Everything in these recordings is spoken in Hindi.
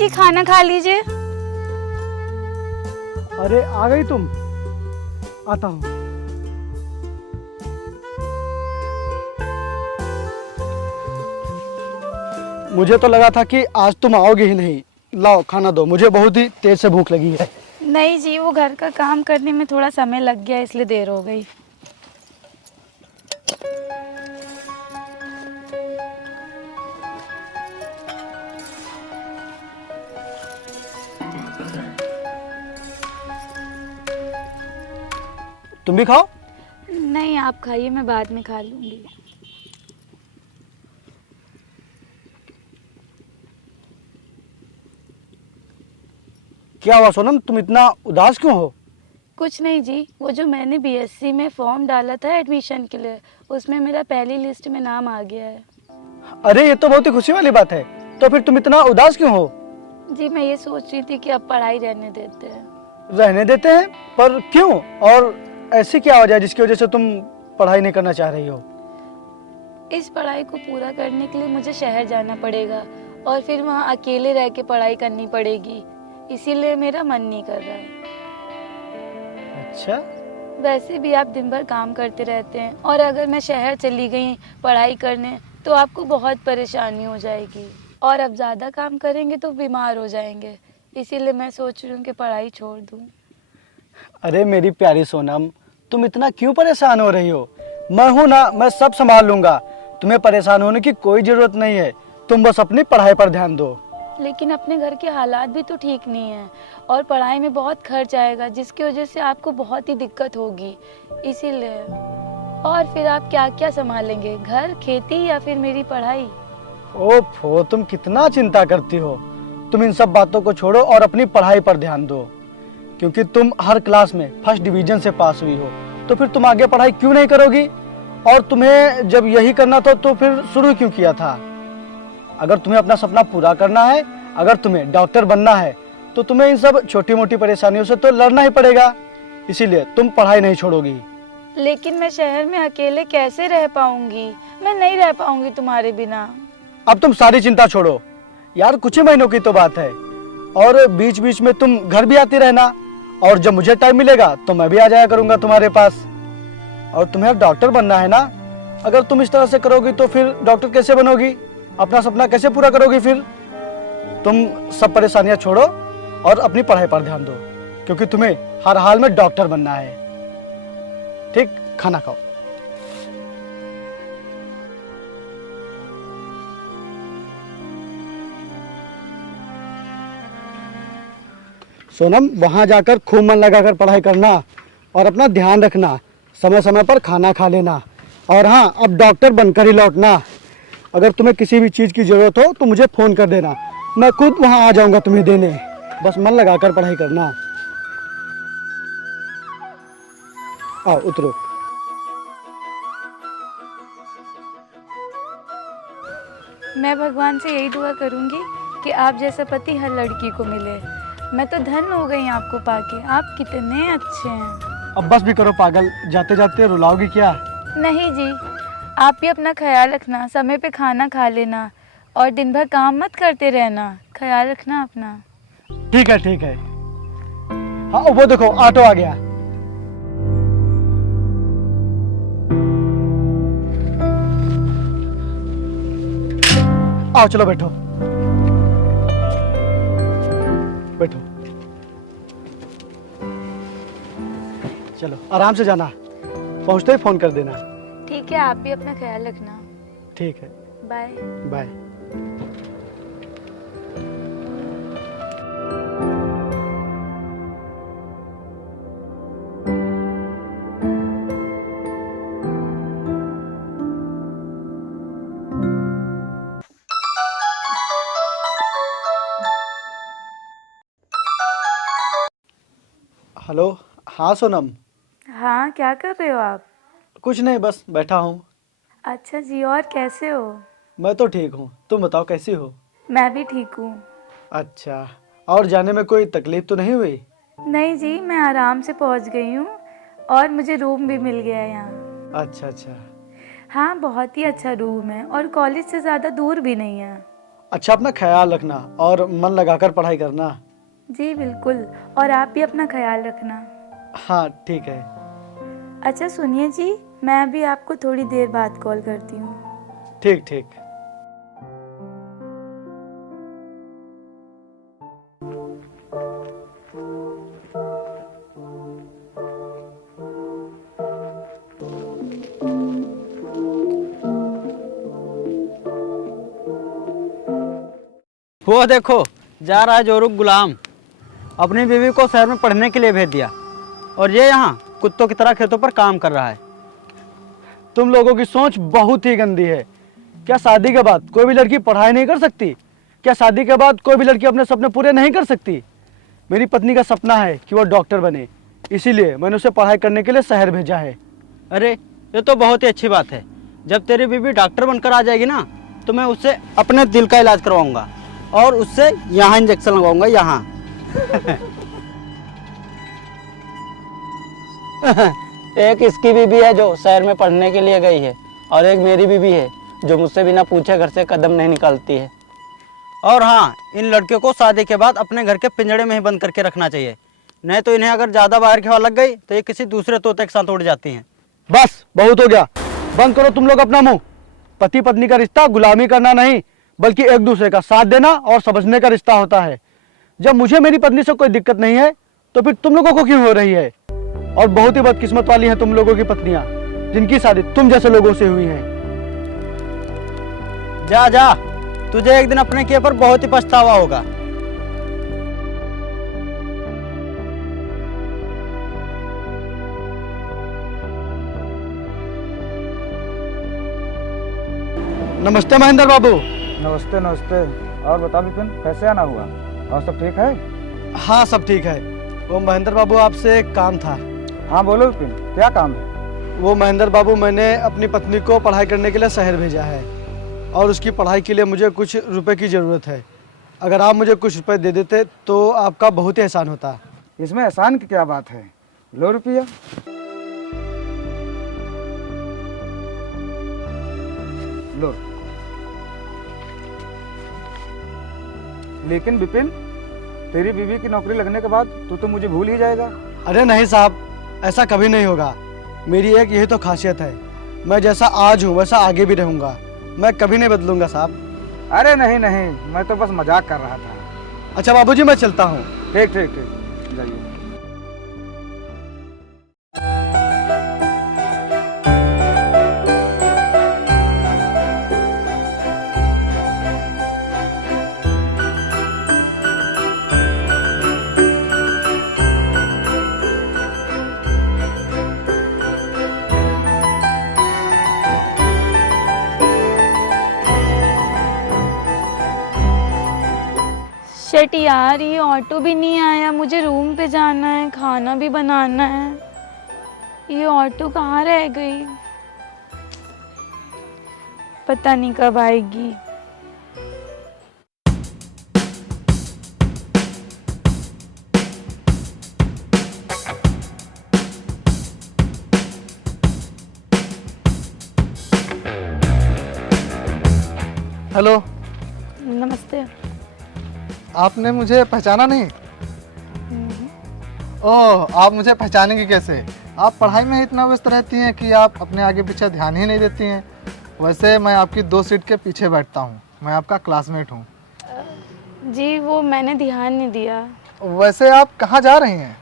जी खाना खा लीजिए। अरे आ गई तुम? आता हूँ। मुझे तो लगा था कि आज तुम आओगे ही नहीं। लाओ खाना दो, मुझे बहुत ही तेज से भूख लगी है। नहीं जी, वो घर का काम करने में थोड़ा समय लग गया इसलिए देर हो गई। तुम भी खाओ। नहीं आप खाइए, मैं बाद में खा लूंगी। क्या हुआ सोनम, तुम इतना उदास क्यों हो? कुछ नहीं जी, वो जो मैंने बीएससी में फॉर्म डाला था एडमिशन के लिए, उसमें मेरा पहली लिस्ट में नाम आ गया है। अरे ये तो बहुत ही खुशी वाली बात है। तो फिर तुम इतना उदास क्यों हो? जी मैं ये सोच रही थी कि अब पढ़ाई रहने देते हैं। रहने देते हैं? पर क्यों? और ऐसी क्या वजह है जिसकी वजह से तुम पढ़ाई नहीं करना चाह रही हो? इस पढ़ाई को पूरा करने के लिए मुझे शहर जाना पड़ेगा और फिर वहाँ अकेले रह के पढ़ाई करनी पड़ेगी, इसीलिए मेरा मन नहीं कर रहा है। अच्छा। वैसे भी आप दिन भर काम करते रहते हैं और अगर मैं शहर चली गई पढ़ाई करने तो आपको बहुत परेशानी हो जाएगी और अब ज़्यादा काम करेंगे तो बीमार हो जाएंगे, इसीलिए मैं सोच रही हूँ कि पढ़ाई छोड़ दूँ। अरे मेरी प्यारी सोनम, तुम इतना क्यों परेशान हो रही हो? मैं हूं ना, मैं सब संभाल लूंगा। तुम्हें परेशान होने की कोई जरूरत नहीं है। तुम बस अपनी पढ़ाई पर ध्यान दो। लेकिन अपने घर के हालात भी तो ठीक नहीं है और पढ़ाई में बहुत खर्च आएगा जिसकी वजह से आपको बहुत ही दिक्कत होगी, इसीलिए। और फिर आप क्या क्या संभालेंगे, घर, खेती या फिर मेरी पढ़ाई? ओफो, तुम कितना चिंता करती हो। तुम इन सब बातों को छोड़ो और अपनी पढ़ाई पर ध्यान दो, क्योंकि तुम हर क्लास में फर्स्ट डिवीजन से पास हुई हो। तो फिर तुम आगे पढ़ाई क्यों नहीं करोगी? और तुम्हें जब यही करना था तो फिर शुरू क्यों किया था? अगर तुम्हें अपना सपना पूरा करना है, अगर तुम्हें डॉक्टर बनना है, तो तुम्हें इन सब छोटी मोटी परेशानियों से तो लड़ना ही पड़ेगा। इसीलिए तुम पढ़ाई नहीं छोड़ोगी। लेकिन मैं शहर में अकेले कैसे रह पाऊंगी? मैं नहीं रह पाऊंगी तुम्हारे बिना। अब तुम सारी चिंता छोड़ो यार, कुछ ही महीनों की तो बात है। और बीच बीच में तुम घर भी आती रहना, और जब मुझे टाइम मिलेगा तो मैं भी आ जाया करूंगा तुम्हारे पास। और तुम्हें डॉक्टर बनना है ना? अगर तुम इस तरह से करोगी तो फिर डॉक्टर कैसे बनोगी? अपना सपना कैसे पूरा करोगी? फिर तुम सब परेशानियां छोड़ो और अपनी पढ़ाई पर ध्यान दो, क्योंकि तुम्हें हर हाल में डॉक्टर बनना है। ठीक, खाना खाओ। सोनम, वहां जाकर खूब मन लगाकर पढ़ाई करना और अपना ध्यान रखना, समय समय पर खाना खा लेना। और हाँ, अब डॉक्टर बनकर ही लौटना। अगर तुम्हें किसी भी चीज़ की ज़रूरत हो तो मुझे फ़ोन कर देना, मैं खुद वहाँ आ जाऊँगा तुम्हें देने। बस मन लगाकर पढ़ाई करना। आओ उतरो। मैं भगवान से यही दुआ करूंगी कि आप जैसा पति हर लड़की को मिले। मैं तो धन्य हो गई आपको पाके, आप कितने अच्छे हैं। अब बस भी करो पागल, जाते जाते रुलाओगी क्या? नहीं जी, आप भी अपना ख्याल रखना, समय पे खाना खा लेना और दिन भर काम मत करते रहना, ख्याल रखना अपना। ठीक है ठीक है। हाँ वो देखो, ऑटो आ गया। आओ चलो बैठो बैठो। चलो आराम से जाना, पहुंचते ही फोन कर देना। ठीक है, आप भी अपना ख्याल रखना। ठीक है, बाय बाय। हेलो। हाँ सोनम। हाँ, क्या कर रहे हो आप? कुछ नहीं, बस बैठा हूँ। अच्छा जी, और कैसे हो? मैं तो ठीक हूँ, तुम बताओ कैसी हो? मैं भी ठीक हूँ। अच्छा, और जाने में कोई तकलीफ तो नहीं हुई? नहीं जी, मैं आराम से पहुँच गई हूँ और मुझे रूम भी मिल गया है यहाँ। अच्छा अच्छा। हाँ, बहुत ही अच्छा रूम है और कॉलेज से ज़्यादा दूर भी नहीं है। अच्छा, अपना ख्याल रखना और मन लगाकर पढ़ाई करना। जी बिल्कुल, और आप भी अपना ख्याल रखना। हाँ ठीक है। अच्छा सुनिए जी, मैं अभी आपको थोड़ी देर बाद कॉल करती हूँ। ठीक ठीक। वो देखो, जा रहा है जोरुक गुलाम। अपनी बीवी को शहर में पढ़ने के लिए भेज दिया और ये यहाँ कुत्तों की तरह खेतों पर काम कर रहा है। तुम लोगों की सोच बहुत ही गंदी है। क्या शादी के बाद कोई भी लड़की पढ़ाई नहीं कर सकती? क्या शादी के बाद कोई भी लड़की अपने सपने पूरे नहीं कर सकती? मेरी पत्नी का सपना है कि वो डॉक्टर बने, इसीलिए मैंने उसे पढ़ाई करने के लिए शहर भेजा है। अरे ये तो बहुत ही अच्छी बात है। जब तेरी बीवी डॉक्टर बनकर आ जाएगी ना, तो मैं उससे अपने दिल का इलाज करवाऊंगा और उससे यहाँ इंजेक्शन लगवाऊंगा, यहाँ। एक इसकी बीवी है जो शहर में पढ़ने के लिए गई है, और एक मेरी बीवी है जो मुझसे बिना पूछे घर से कदम नहीं निकालती है। और हाँ, इन लड़कियों को शादी के बाद अपने घर के पिंजड़े में ही बंद करके रखना चाहिए, नहीं तो इन्हें अगर ज़्यादा बाहर की हवा लग गई तो ये किसी दूसरे तोते के साथ उड़ जाती हैं। बस बहुत हो गया, बंद करो तुम लोग अपना मुंह। पति पत्नी का रिश्ता गुलामी करना नहीं, बल्कि एक दूसरे का साथ देना और समझने का रिश्ता होता है। जब मुझे मेरी पत्नी से कोई दिक्कत नहीं है तो फिर तुम लोगों को क्यों हो रही है? और बहुत ही बदकिस्मत वाली हैं तुम लोगों की पत्नियां, जिनकी शादी तुम जैसे लोगों से हुई है। जा जा, तुझे एक दिन अपने किए पर बहुत ही पछतावा होगा। नमस्ते महेंद्र बाबू। नमस्ते नमस्ते। और बता विपिन, कैसे आना हुआ? और सब ठीक है? हाँ सब ठीक है। वो महेंद्र बाबू, आपसे एक काम था। हाँ बोलो विपिन, क्या काम है? वो महेंद्र बाबू, मैंने अपनी पत्नी को पढ़ाई करने के लिए शहर भेजा है और उसकी पढ़ाई के लिए मुझे कुछ रुपए की ज़रूरत है। अगर आप मुझे कुछ रुपए दे देते तो आपका बहुत ही एहसान होता। इसमें एहसान की क्या बात है? लो रुपया। लो। लेकिन विपिन, तेरी बीवी की नौकरी लगने के बाद तू तो मुझे भूल ही जाएगा। अरे नहीं साहब, ऐसा कभी नहीं होगा। मेरी एक यही तो खासियत है, मैं जैसा आज हूँ वैसा आगे भी रहूँगा। मैं कभी नहीं बदलूंगा साहब। अरे नहीं नहीं, मैं तो बस मजाक कर रहा था। अच्छा बाबूजी, मैं चलता हूँ। ठीक ठीक ठीक, जाइए। शेट यार, ये ऑटो भी नहीं आया। मुझे रूम पे जाना है, खाना भी बनाना है। ये ऑटो कहाँ रह गई? पता नहीं कब आएगी। हेलो, नमस्ते। आपने मुझे पहचाना नहीं? ओह, आप मुझे पहचानेंगे कैसे? आप पढ़ाई में इतना व्यस्त रहती हैं कि आप अपने आगे पीछे ध्यान ही नहीं देती हैं। वैसे मैं आपकी 2 सीट के पीछे बैठता हूँ, मैं आपका क्लासमेट हूँ। जी वो मैंने ध्यान नहीं दिया। वैसे आप कहाँ जा रही हैं?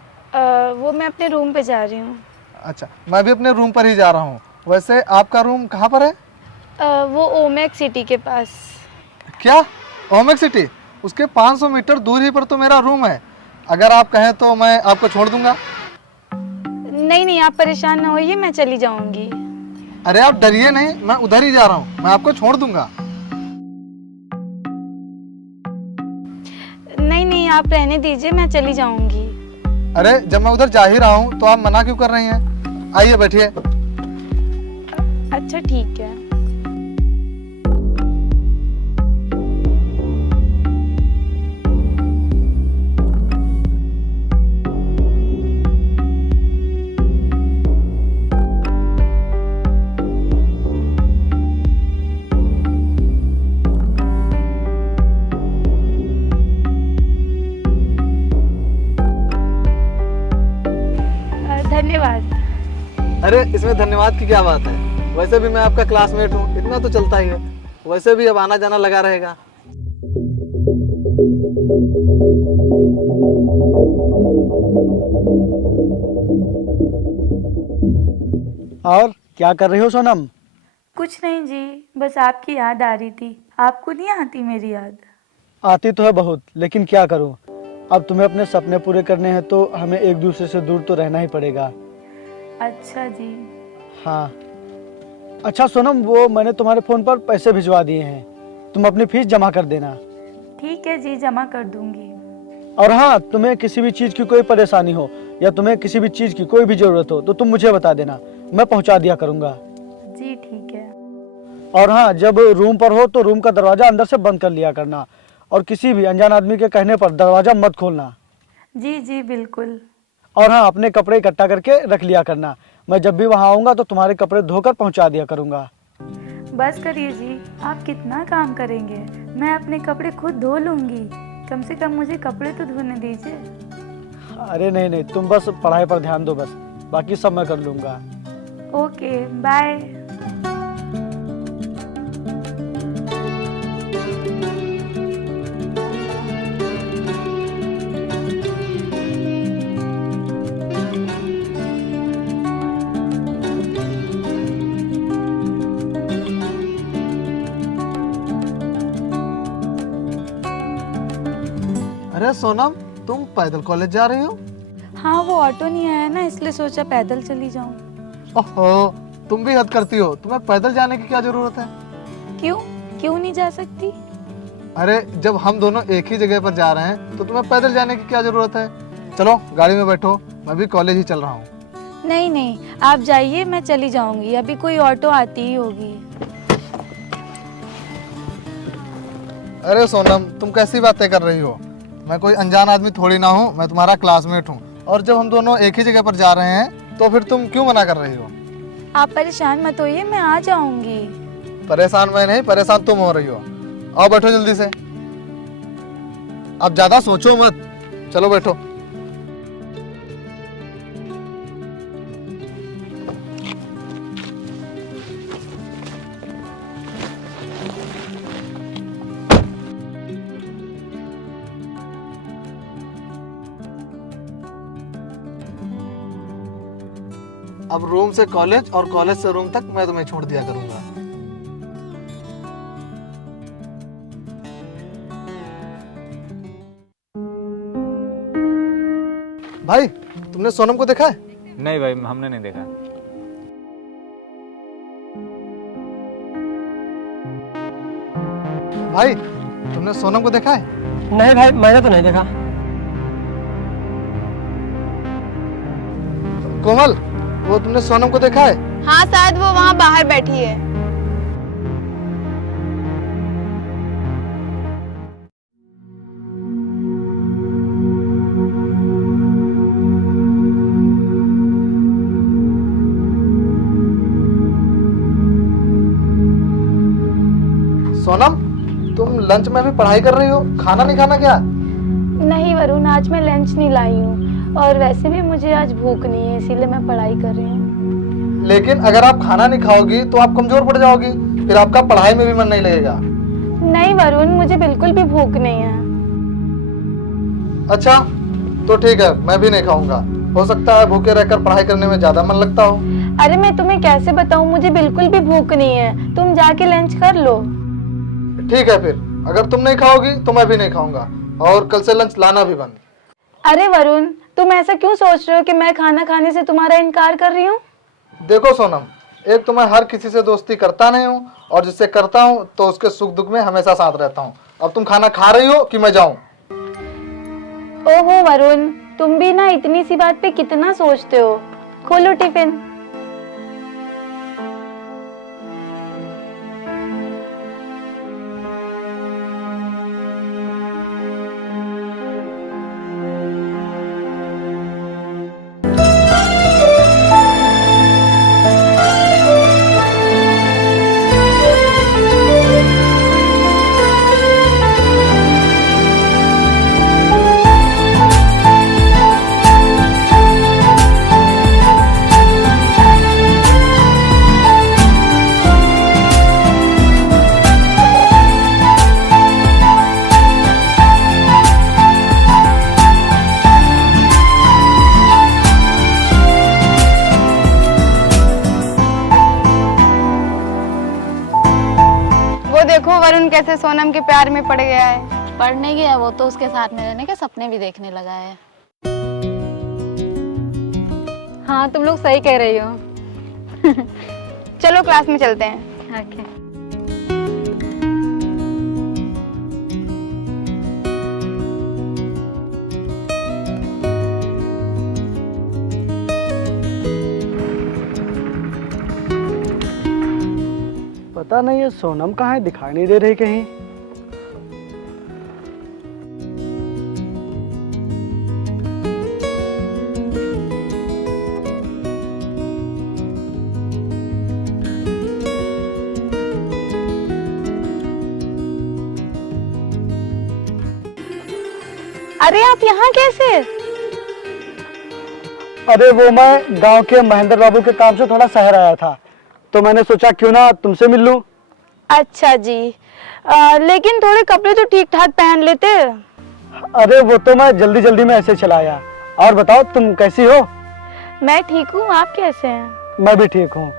वो मैं अपने रूम पे जा रही हूँ। अच्छा, मैं भी अपने रूम पर ही जा रहा हूँ। वैसे आपका रूम कहाँ पर है? वो ओमेक सिटी के पास। क्या? ओमेक सिटी? उसके 500 मीटर दूरी पर तो मेरा रूम है। अगर आप कहें तो मैं आपको छोड़ दूंगा। नहीं नहीं, आप परेशान ना होइए, मैं चली जाऊंगी। अरे आप डरिए नहीं, मैं उधर ही जा रहा हूँ, मैं आपको छोड़ दूंगा। नहीं नहीं, आप रहने दीजिए, मैं चली जाऊंगी। अरे जब मैं उधर जा ही रहा हूँ तो आप मना क्यों कर रही हैं? आइए बैठिए। अच्छा ठीक है। धन्यवाद। अरे इसमें धन्यवाद की क्या बात है, वैसे भी मैं आपका क्लासमेट हूँ, इतना तो चलता ही है। वैसे भी अब आना जाना लगा रहेगा। और क्या कर रही हो सोनम? कुछ नहीं जी, बस आपकी याद आ रही थी। आपको नहीं आती मेरी याद? आती तो है बहुत, लेकिन क्या करूं, अब तुम्हें अपने सपने पूरे करने हैं तो हमें एक दूसरे से दूर तो रहना ही पड़ेगा। अच्छा जी। हाँ। अच्छा सोनम, वो मैंने तुम्हारे फ़ोन पर पैसे भिजवा दिए हैं, तुम अपनी फीस जमा कर देना। ठीक है जी, जमा कर दूंगी। और हाँ, तुम्हें किसी भी चीज़ की कोई परेशानी हो या तुम्हें किसी भी चीज़ की कोई भी ज़रूरत हो तो तुम मुझे बता देना, मैं पहुंचा दिया करूंगा। जी ठीक है। और हाँ, जब रूम पर हो तो रूम का दरवाज़ा अंदर से बंद कर लिया करना और किसी भी अनजान आदमी के कहने पर दरवाज़ा मत खोलना। जी जी बिल्कुल। और हाँ, अपने कपड़े इकट्ठा करके रख लिया करना, मैं जब भी वहाँ आऊँगा तो तुम्हारे कपड़े धोकर पहुँचा दिया करूँगा। बस करिए जी, आप कितना काम करेंगे, मैं अपने कपड़े खुद धो लूँगी। कम से कम मुझे कपड़े तो धोने दीजिए। अरे नहीं नहीं, तुम बस पढ़ाई पर ध्यान दो, बस बाकी सब मैं कर लूँगा। Okay bye. अरे सोनम, तुम पैदल कॉलेज जा रही हो? हाँ वो ऑटो नहीं आया ना, इसलिए सोचा पैदल चली जाऊँ। ओहो, तुम भी हद करती हो, तुम्हें पैदल जाने की क्या जरूरत है? क्यों क्यों नहीं जा सकती? अरे जब हम दोनों एक ही जगह पर जा रहे हैं तो तुम्हें पैदल जाने की क्या जरूरत है? चलो गाड़ी में बैठो, मैं भी कॉलेज ही चल रहा हूँ। नहीं नहीं, आप जाइए, मैं चली जाऊंगी, अभी कोई ऑटो आती ही होगी। अरे सोनम, तुम कैसी बातें कर रही हो? मैं कोई अनजान आदमी थोड़ी ना हूँ, मैं तुम्हारा क्लासमेट हूँ। और जब हम दोनों एक ही जगह पर जा रहे हैं तो फिर तुम क्यों मना कर रही हो? आप परेशान मत होइए, मैं आ जाऊंगी। परेशान मैं नहीं, परेशान तुम हो रही हो। आओ बैठो जल्दी से, अब ज्यादा सोचो मत, चलो बैठो। अब रूम से कॉलेज और कॉलेज से रूम तक मैं तुम्हें छोड़ दिया करूंगा। भाई, तुमने सोनम को देखा है? नहीं भाई, हमने नहीं देखा। भाई, तुमने सोनम को देखा है? नहीं भाई, मैंने तो नहीं देखा। कोमल, वो तुमने सोनम को देखा है? हाँ शायद वो वहाँ बाहर बैठी है। सोनम, तुम लंच में भी पढ़ाई कर रही हो, खाना नहीं खाना क्या? नहीं वरुण, आज मैं लंच नहीं लाई हूँ और वैसे भी मुझे आज भूख नहीं है, इसीलिए मैं पढ़ाई कर रही हूँ। लेकिन अगर आप खाना नहीं खाओगी तो आप कमजोर पड़ जाओगी, फिर आपका पढ़ाई में भी मन नहीं लगेगा। नहीं वरुण, मुझे बिल्कुल भी भूख नहीं है। अच्छा तो ठीक है, मैं भी नहीं खाऊंगा। हो सकता है भूखे रहकर पढ़ाई करने में ज्यादा मन लगता हो। अरे मैं तुम्हें कैसे बताऊँ, मुझे बिल्कुल भी भूख नहीं है, तुम जाके लंच कर लो। ठीक है, फिर अगर तुम नहीं खाओगी तो मैं भी नहीं खाऊंगा, और कल से लंच लाना भी बंद। अरे वरुण, तुम ऐसा क्यों सोच रहे हो कि मैं खाना खाने से तुम्हारा इनकार कर रही हूँ? देखो सोनम, एक तो मैं हर किसी से दोस्ती करता नहीं हूँ, और जिससे करता हूँ तो उसके सुख दुख में हमेशा साथ रहता हूँ। अब तुम खाना खा रही हो कि मैं जाऊँ? ओहो वरुण, तुम भी ना इतनी सी बात पे कितना सोचते हो। खोलो टिफिन। वो देखो वरुण कैसे सोनम के प्यार में पड़ गया है। पढ़ने गया वो तो उसके साथ में रहने के सपने भी देखने लगा है। हाँ तुम लोग सही कह रही हो। चलो क्लास में चलते हैं। ओके। पता नहीं ये सोनम कहाँ है, दिखाई नहीं दे रही कहीं। अरे आप यहाँ कैसे? अरे वो मैं गांव के महेंद्र बाबू के काम से थोड़ा शहर आया था, तो मैंने सोचा क्यों ना तुमसे मिल लूं। अच्छा जी। लेकिन थोड़े कपड़े तो ठीक ठाक पहन लेते। अरे वो तो मैं जल्दी जल्दी में ऐसे चला आया। और बताओ तुम कैसी हो? मैं ठीक हूँ, आप कैसे हैं? मैं भी ठीक हूँ।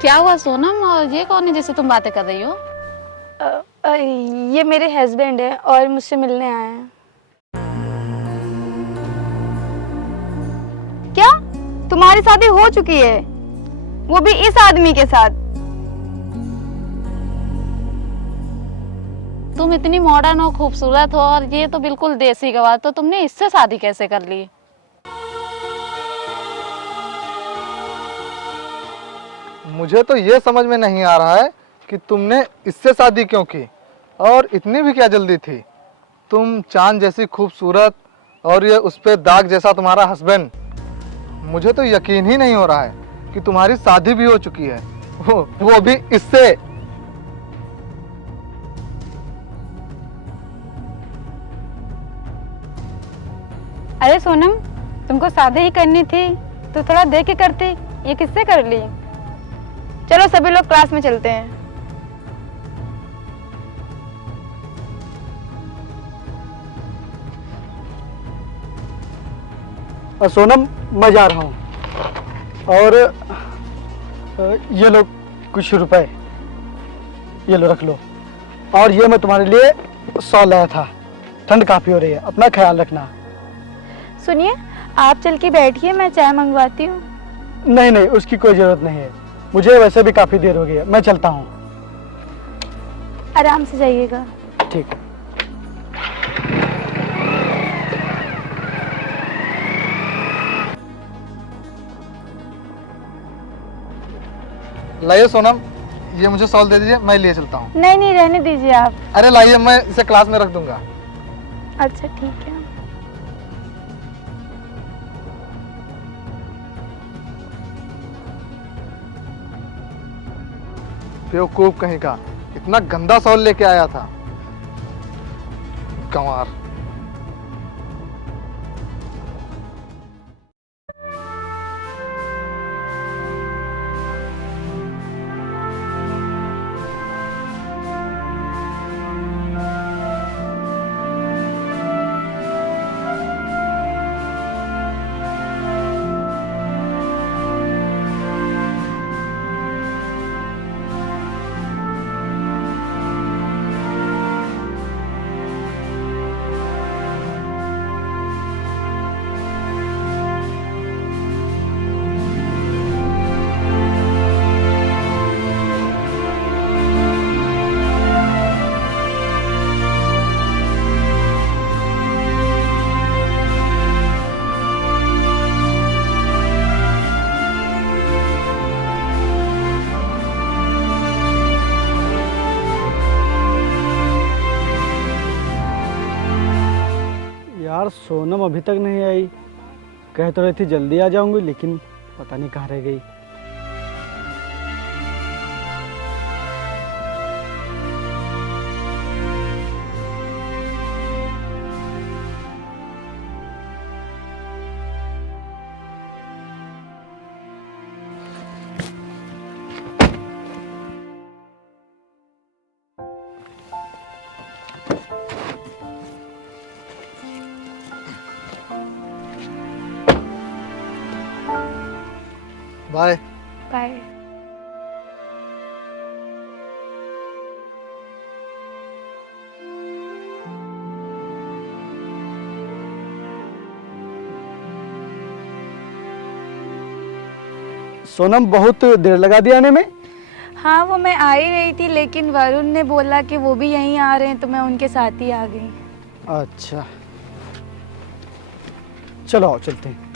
क्या हुआ सोनम, और ये कौन है जिससे तुम बातें कर रही हो? ये मेरे हस्बैंड है और मुझसे मिलने आए हैं। क्या तुम्हारी शादी हो चुकी है? वो भी इस आदमी के साथ? तुम इतनी मॉडर्न और खूबसूरत हो और ये तो बिल्कुल देसी गवार, तो तुमने इससे शादी कैसे कर ली? मुझे तो ये समझ में नहीं आ रहा है कि तुमने इससे शादी क्यों की, और इतनी भी क्या जल्दी थी। तुम चांद जैसी खूबसूरत और ये उस पे दाग जैसा तुम्हारा हस्बैंड, मुझे तो यकीन ही नहीं हो रहा है कि तुम्हारी शादी भी हो चुकी है, वो भी इससे। अरे सोनम, तुमको शादी ही करनी थी तो थोड़ा देख के करती, ये किससे कर ली? चलो सभी लोग क्लास में चलते हैं। और सोनम मैं जा रहा हूँ, और ये लो कुछ रुपए, ये लो रख लो। और ये मैं तुम्हारे लिए शॉल लाया था, ठंड काफी हो रही है, अपना ख्याल रखना। सुनिए, आप चल के बैठिए, मैं चाय मंगवाती हूँ। नहीं नहीं, उसकी कोई जरूरत नहीं है, मुझे वैसे भी काफी देर हो गई है, मैं चलता हूँ। आराम से जाइएगा। ठीक। लाइए सोनम, ये मुझे शॉल दे दीजिए, मैं लिए चलता हूँ। नहीं नहीं, रहने दीजिए आप। अरे लाइए, मैं इसे क्लास में रख दूंगा। अच्छा ठीक है। बेवकूफ कहीं का, इतना गंदा शॉल लेके आया था, गंवार। यार सोनम अभी तक नहीं आई, कह तो रही थी जल्दी आ जाऊंगी, लेकिन पता नहीं कहाँ रह गई। बाय। बाय। सोनम, बहुत देर लगा दिया आने में। हाँ, वो मैं आ ही रही थी, लेकिन वरुण ने बोला कि वो भी यहीं आ रहे हैं, तो मैं उनके साथ ही आ गई। अच्छा, चलो आओ चलते हैं।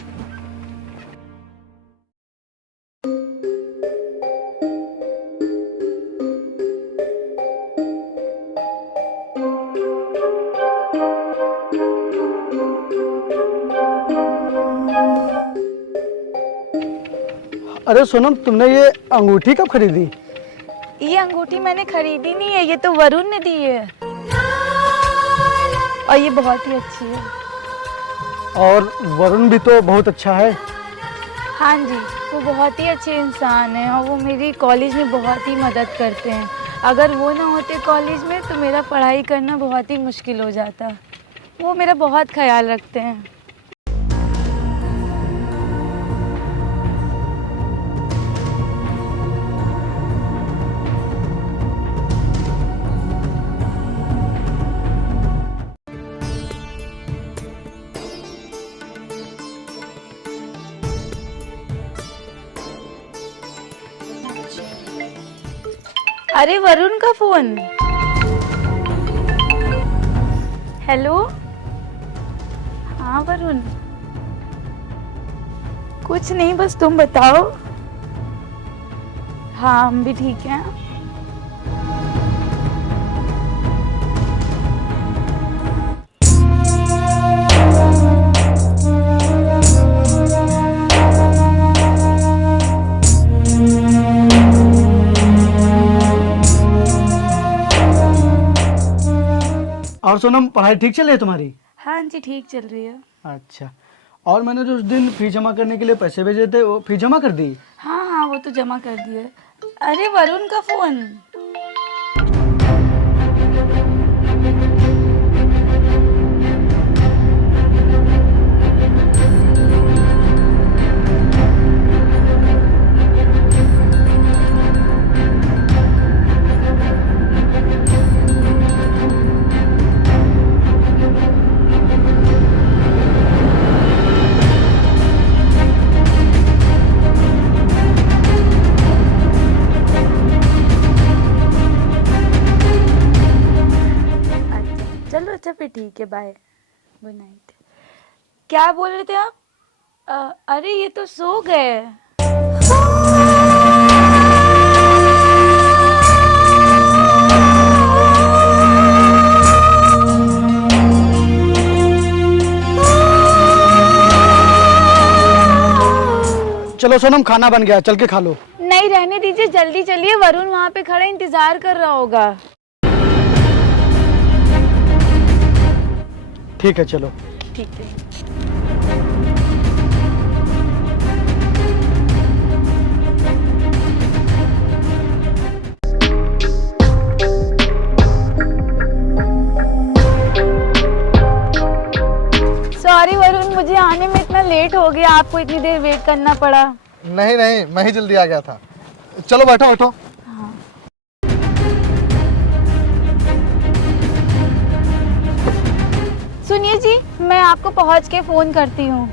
अरे सोनम, तुमने ये अंगूठी कब खरीदी? ये अंगूठी मैंने खरीदी नहीं है, ये तो वरुण ने दी है, और ये बहुत ही अच्छी है। और वरुण भी तो बहुत अच्छा है। हाँ जी, वो बहुत ही अच्छे इंसान हैं, और वो मेरी कॉलेज में बहुत ही मदद करते हैं। अगर वो ना होते कॉलेज में तो मेरा पढ़ाई करना बहुत ही मुश्किल हो जाता। वो मेरा बहुत ख्याल रखते हैं। अरे वरुण का फोन। हेलो। हाँ वरुण, कुछ नहीं, बस तुम बताओ। हाँ, हम भी ठीक हैं। और सोनम, पढ़ाई ठीक चल रही है तुम्हारी? हाँ जी, ठीक चल रही है। अच्छा, और मैंने जो उस दिन फीस जमा करने के लिए पैसे भेजे थे, वो फीस जमा कर दी? हाँ हाँ, वो तो जमा कर दिए। अरे वरुण का फोन। चलो अच्छा, फिर ठीक है, बाय, गुड नाइट। क्या बोल रहे थे आप? अरे ये तो सो गए। चलो सोनम, खाना बन गया, चल के खा लो। नहीं, रहने दीजिए, जल्दी चलिए, वरुण वहाँ पे खड़े इंतजार कर रहा होगा। ठीक है, चलो। ठीक है। सॉरी वरुण, मुझे आने में इतना लेट हो गया, आपको इतनी देर वेट करना पड़ा। नहीं नहीं, मैं ही जल्दी आ गया था। चलो बैठो बैठो। सुनिए जी, मैं आपको पहुंच के फोन करती हूँ।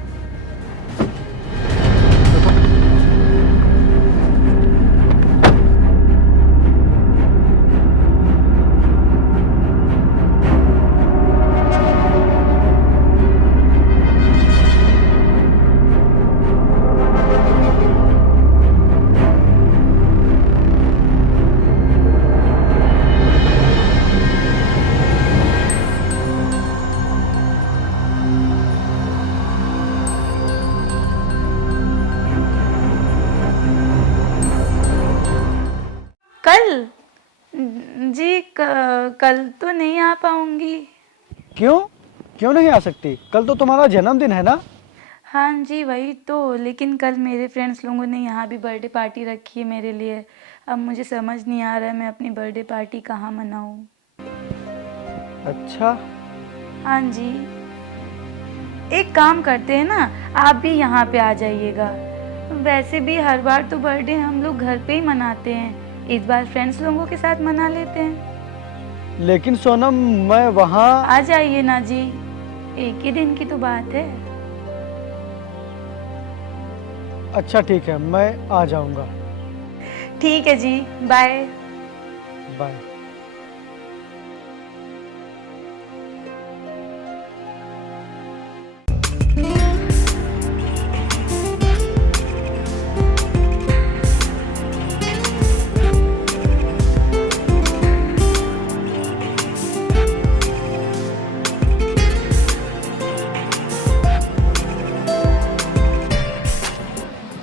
कल जी, कल तो नहीं आ पाऊंगी। क्यों? क्यों नहीं आ सकती? कल तो तुम्हारा जन्मदिन है ना? हाँ जी, वही तो, लेकिन कल मेरे फ्रेंड्स लोगों ने यहाँ भी बर्थडे पार्टी रखी है मेरे लिए। अब मुझे समझ नहीं आ रहा है मैं अपनी बर्थडे पार्टी कहाँ मनाऊँ। अच्छा। हाँ जी, एक काम करते हैं ना, आप भी यहाँ पे आ जाइएगा। वैसे भी हर बार तो बर्थडे हम लोग घर पे ही मनाते हैं, इस बार फ्रेंड्स लोगों के साथ मना लेते हैं। लेकिन सोनम मैं वहाँ। आ जाइए ना जी, एक ही दिन की तो बात है। अच्छा ठीक है, मैं आ जाऊँगा। ठीक है जी, बाय। बाय।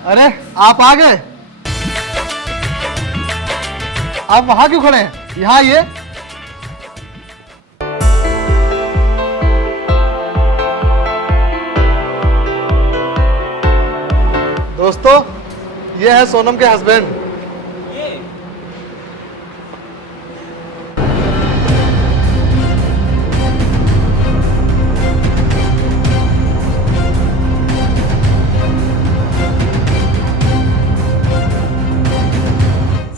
अरे आप आ गए। आप वहां क्यों खड़े हैं? यहाँ आइए। दोस्तों, ये है सोनम के हस्बैंड।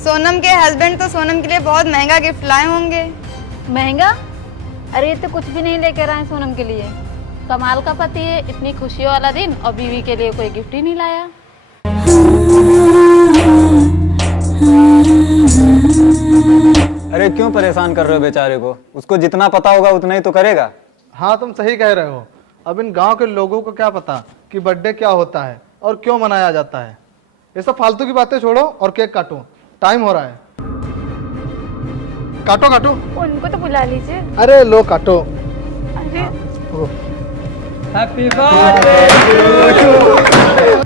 सोनम के हस्बैंड तो सोनम के लिए बहुत महंगा गिफ्ट लाए होंगे। महंगा? अरे ये तो कुछ भी नहीं लेकर आए सोनम के लिए। कमाल का पति है, इतनी खुशियों वाला दिन और बीवी के लिए कोई गिफ्ट ही नहीं लाया। अरे क्यों परेशान कर रहे हो बेचारे को? उसको जितना पता होगा उतना ही तो करेगा। हाँ, तुम सही कह रहे हो। अब इन गांव के लोगों को क्या पता कि बर्थडे क्या होता है और क्यों मनाया जाता है। ये सब फालतू की बातें छोड़ो और केक काटो, टाइम हो रहा है। काटो काटो। उनको तो बुला लीजिए। अरे लो काटो। अरे हैप्पी बर्थडे टू यू।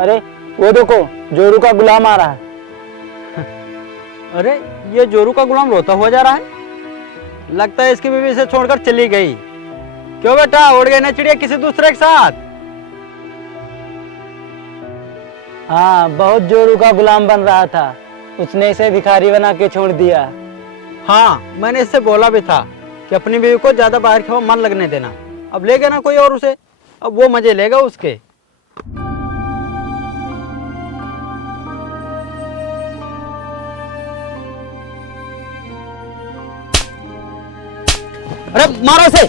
अरे वो देखो, जोरू का गुलाम आ रहा है। अरे ये जोरू का गुलाम रोता हुआ जा रहा है। लगता है इसकी बीवी से छोड़कर चली गई। क्यों बेटा, उड़ गई ना चिड़िया किसी दूसरे के साथ? हाँ, बहुत जोरू का गुलाम बन रहा था, उसने इसे भिखारी बना के छोड़ दिया। हाँ, मैंने इससे बोला भी था कि अपनी बीवी को ज्यादा बाहर का मन लगने देना। अब ले गया ना कोई और उसे, अब वो मजे लेगा उसके। अरे मारो इसे।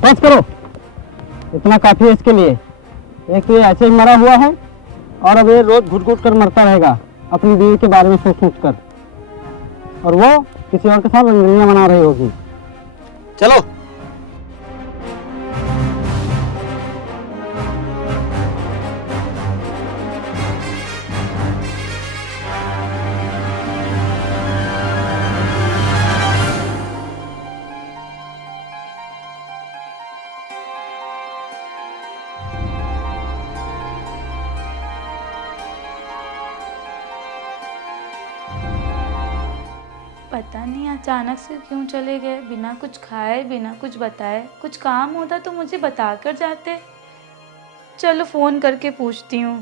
बस करो, इतना काफी है इसके लिए। एक तो ये ऐसे ही मरा हुआ है और अब ये रोज घुट घुट कर मरता रहेगा अपनी बीवी के बारे में सोच सोच कर, और वो किसी और के साथ रंगलियां मना रही होगी। चलो। पता नहीं अचानक से क्यों चले गए, बिना कुछ खाए बिना कुछ बताए। कुछ काम होता तो मुझे बता कर जाते। चलो फ़ोन करके पूछती हूँ।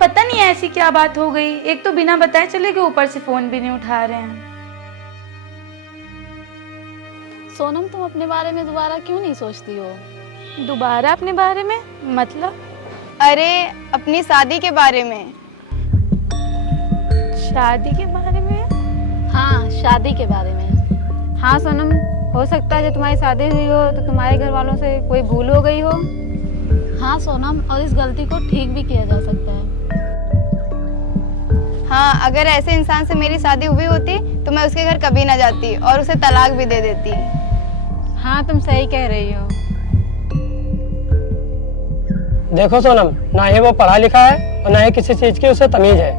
पता नहीं ऐसी क्या बात हो गई, एक तो बिना बताए चले गए, ऊपर से फोन भी नहीं उठा रहे हैं। सोनम, तुम अपने बारे में दोबारा क्यों नहीं सोचती हो? दोबारा अपने बारे में मतलब? अरे अपनी शादी के बारे में। शादी के बारे में? हाँ, शादी के बारे में। हाँ सोनम, हो सकता है जब तुम्हारी शादी हुई हो तो तुम्हारे घर वालों से कोई भूल हो गई हो। हाँ सोनम, और इस गलती को ठीक भी किया जा सकता है। हाँ, अगर ऐसे इंसान से मेरी शादी हुई होती तो मैं उसके घर कभी ना जाती और उसे तलाक भी दे देती। हाँ तुम सही कह रही हो। देखो सोनम, ना ही वो पढ़ा लिखा है और ना ही किसी चीज की उसे तमीज है।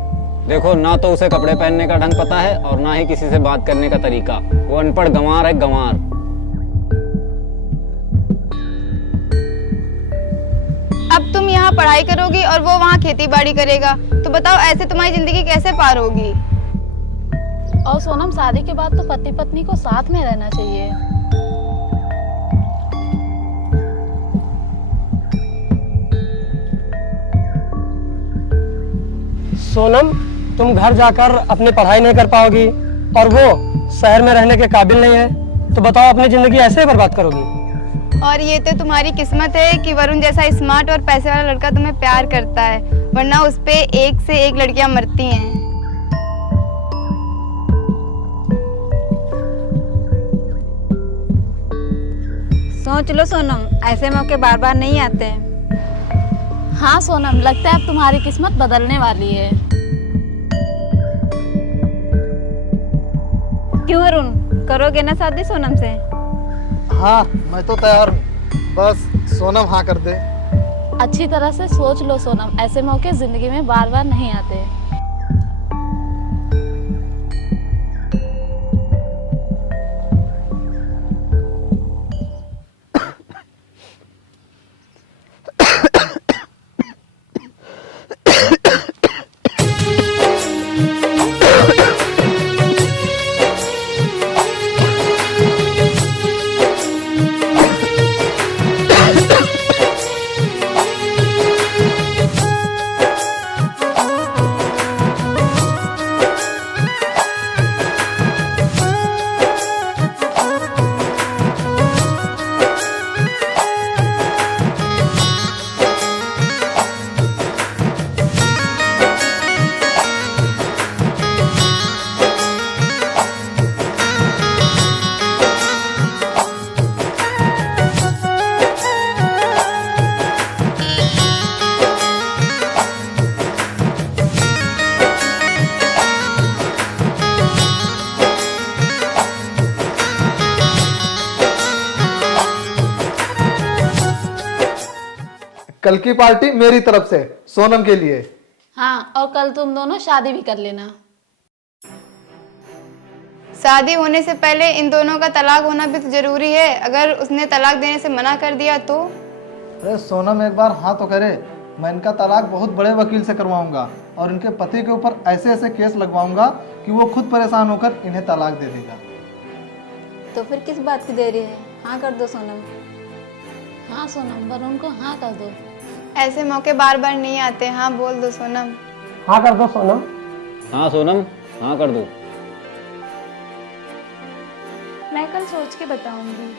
देखो, ना तो उसे कपड़े पहनने का ढंग पता है और ना ही किसी से बात करने का तरीका। वो अनपढ़ गंवार है, गंवार। अब तुम यहाँ पढ़ाई करोगी और वो वहाँ खेती बाड़ी करेगा, तो बताओ ऐसे तुम्हारी जिंदगी कैसे पार होगी? और सोनम, शादी के बाद तो पति पत्नी को साथ में रहना चाहिए। सोनम, तुम घर जाकर अपनी पढ़ाई नहीं कर पाओगी और वो शहर में रहने के काबिल नहीं है, तो बताओ अपनी जिंदगी ऐसे ही बर्बाद करोगी? और ये तो तुम्हारी किस्मत है कि वरुण जैसा स्मार्ट और पैसे वाला लड़का तुम्हें प्यार करता है, वरना उस पे एक से एक लड़कियां मरती हैं। सोच लो सोनम, ऐसे मौके बार बार नहीं आते। हाँ सोनम, लगता है अब तुम्हारी किस्मत बदलने वाली है। क्यों वरुण, करोगे ना शादी सोनम से? हाँ मैं तो तैयार हूँ, बस सोनम हाँ कर दे। अच्छी तरह से सोच लो सोनम, ऐसे मौके जिंदगी में बार बार नहीं आते। कल की पार्टी मेरी तरफ से सोनम के लिए। हाँ, और कल तुम दोनों शादी भी कर लेना। शादी होने से पहले इन दोनों का तलाक होना भी तो जरूरी है। अगर उसने तलाक देने से मना कर दिया तो? अरे सोनम एक बार हाँ तो करे, मैं इनका तलाक बहुत बड़े वकील से करवाऊंगा और इनके पति के ऊपर ऐसे ऐसे केस लगवाऊंगा कि वो खुद परेशान होकर इन्हें तलाक दे देगा। तो फिर किस बात की देरी है, हाँ कर दो सोनम। हाँ सोनम, वरुण को हाँ कर दो। ऐसे मौके बार बार नहीं आते, हाँ बोल दो सोनम। हाँ कर दो सोनम। हाँ सोनम, हाँ कर दो। मैं कल सोच के बताऊंगी।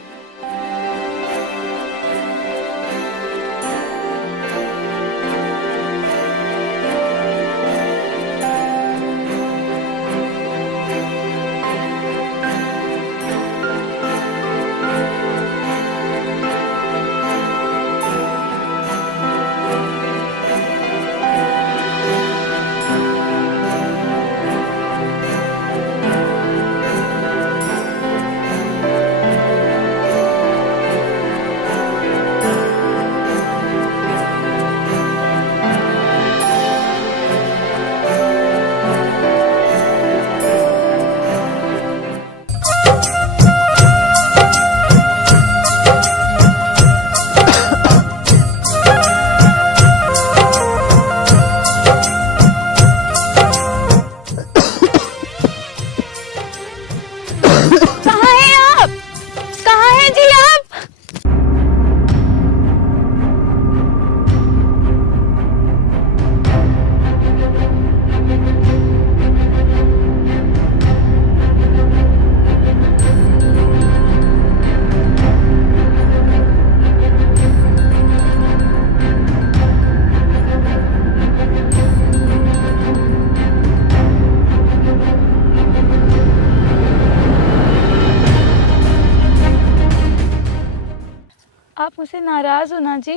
मुझसे नाराज हो ना जी।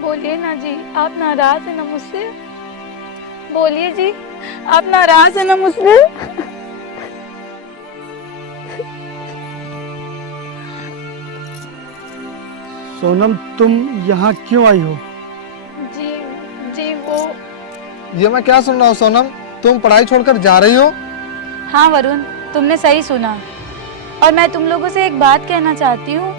बोलिए ना जी, आप नाराज हैं ना मुझसे? बोलिए जी, आप नाराज हैं ना मुझसे? सोनम, तुम यहाँ क्यों आई हो? जी जी वो ये मैं क्या सुन रहा हूँ सोनम, तुम पढ़ाई छोड़कर जा रही हो? हाँ वरुण, तुमने सही सुना। और मैं तुम लोगों से एक बात कहना चाहती हूँ।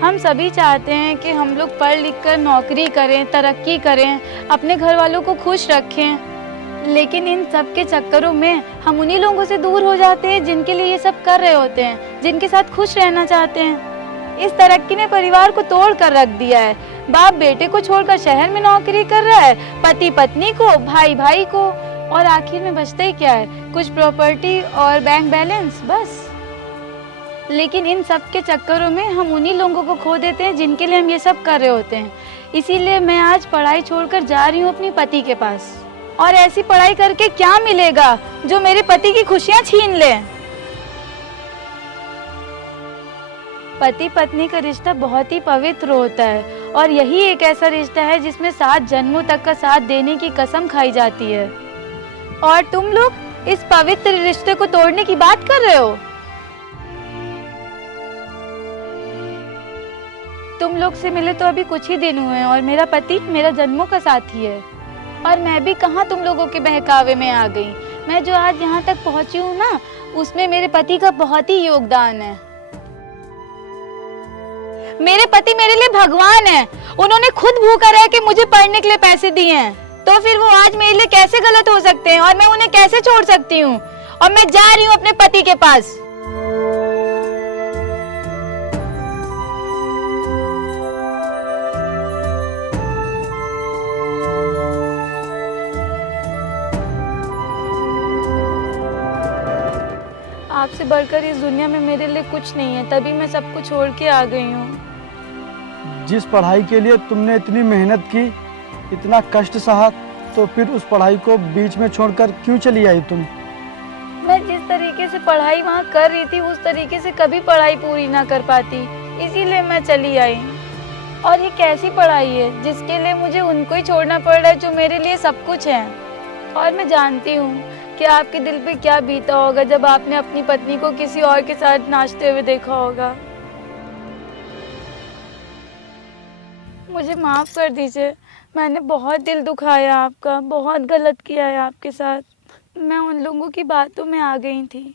हम सभी चाहते हैं कि हम लोग पढ़ लिख कर नौकरी करें, तरक्की करें, अपने घर वालों को खुश रखें। लेकिन इन सब के चक्करों में हम उन्हीं लोगों से दूर हो जाते हैं जिनके लिए ये सब कर रहे होते हैं, जिनके साथ खुश रहना चाहते हैं। इस तरक्की ने परिवार को तोड़ कर रख दिया है। बाप बेटे को छोड़कर शहर में नौकरी कर रहा है, पति पत्नी को, भाई भाई को, और आखिर में बचता ही क्या है? कुछ प्रॉपर्टी और बैंक बैलेंस, बस। लेकिन इन सब के चक्करों में हम उन्हीं लोगों को खो देते हैं जिनके लिए हम ये सब कर रहे होते हैं। इसीलिए मैं आज पढ़ाई छोड़कर जा रही हूँ अपनी पति के पास। और ऐसी पढ़ाई करके क्या मिलेगा जो मेरे पति की खुशियाँ छीन ले? पति पत्नी का रिश्ता बहुत ही पवित्र होता है और यही एक ऐसा रिश्ता है जिसमें 7 जन्मों तक का साथ देने की कसम खाई जाती है। और तुम लोग इस पवित्र रिश्ते को तोड़ने की बात कर रहे हो। तुम लोग से मिले तो अभी कुछ ही दिन हुए हैं और मेरा पति मेरा जन्मों का साथी है। और मैं भी कहाँ तुम लोगों के बहकावे में आ गई। मैं जो आज यहाँ तक पहुँची हूँ ना, उसमें मेरे पति का बहुत ही योगदान है। मेरे पति मेरे लिए भगवान है। उन्होंने खुद भूखा रह के मुझे पढ़ने के लिए पैसे दिए हैं, तो फिर वो आज मेरे लिए कैसे गलत हो सकते हैं और मैं उन्हें कैसे छोड़ सकती हूँ? और मैं जा रही हूँ अपने पति के पास। आपसे बढ़कर इस दुनिया में मेरे लिए कुछ नहीं है, तभी मैं सब कुछ छोड़ के आ गई हूँ। जिस पढ़ाई के लिए तुमने इतनी मेहनत की, इतना कष्ट सहा, तो फिर उस पढ़ाई को बीच में छोड़कर क्यों चली आई तुम? मैं जिस तरीके से पढ़ाई वहाँ कर रही थी उस तरीके से कभी पढ़ाई पूरी ना कर पाती, इसीलिए मैं चली आई। और ये कैसी पढ़ाई है जिसके लिए मुझे उनको ही छोड़ना पड़ रहा है जो मेरे लिए सब कुछ है। और मैं जानती हूँ कि आपके दिल पे क्या बीता होगा जब आपने अपनी पत्नी को किसी और के साथ नाचते हुए देखा होगा। मुझे माफ़ कर दीजिए, मैंने बहुत दिल दुखाया आपका, बहुत गलत किया है आपके साथ। मैं उन लोगों की बातों में आ गई थी।